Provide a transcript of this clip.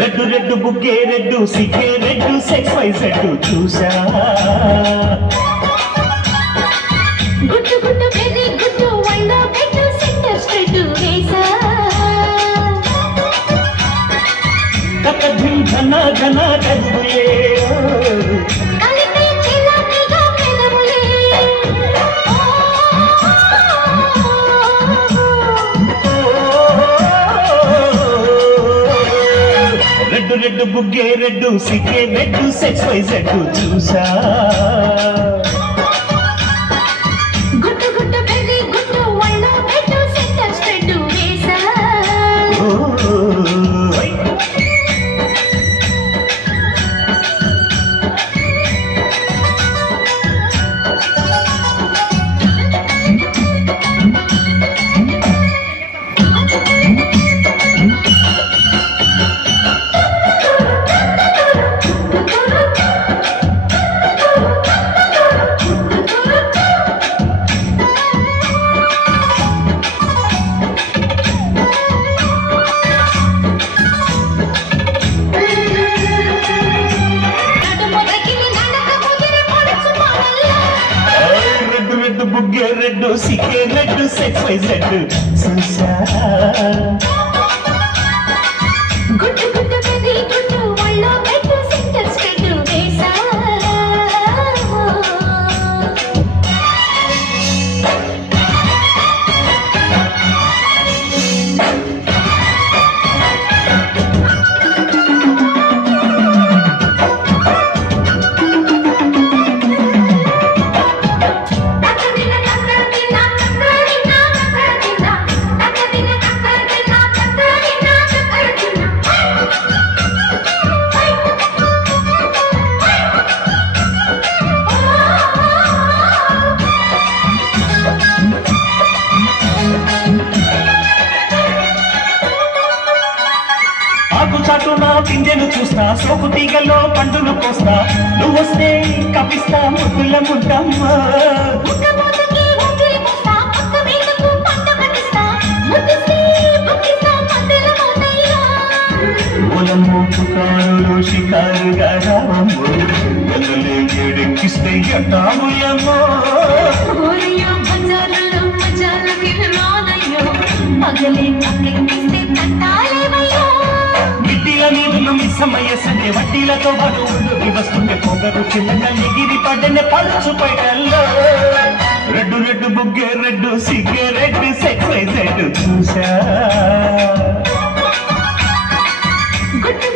red red బుగ్గే red సిగ్గే red sexy red చూసా గుట్టు గుట్టు బెర్రీ గుట్టు వైండ్ పెట్టు సెంటర్ స్ట్రెట్ వేసా కక ధిమ్ ఘన ఘన కదులే కలిపి చిలకగా పెదవులే రెడ్డు రెడ్డు బుగ్గే రెడ్డు సిగ్గే రెడ్డు సెక్స్ వై రెడ్డు చూసా గుట్టు గుట్టు బెర్రీ గుట్టు వైండ్ పెట్టు సెంటర్ స్ట్రెట్ వేసా బుగ్గే రెడ్డు సిగ్గే రెడ్డు సెక్స్ వై రెడ్డు చూసా గుట్టు గుట్టు బెర్రీ గుట్టు వైండ్ పెట్టు సెంటర్ స్ట్రెట్ వేసా చాటు నా పిందెను చూస్తా సోపు తీగలో పండును కోస్తా నువ్వు వస్తే కపిస్తా ముద్దుల ముద్దమ్మా మూపు కారులు షికారుగా రావమ్ము వదలే ఎడెక్కిస్తే ఎట్టాముయమ్మో సమయ సండే వడ్డీలతో పాటు ఊళ్ళోకి వస్తుంటే పొగరు చిల్లకల్లి గిరి పడ్డనే పలుచు పైటల్లో రెడ్డు రెడ్డు బుగ్గే రెడ్డు సిగ్గే రెడ్డు సెక్స్ వై రెడ్డు చూసా గుట్టు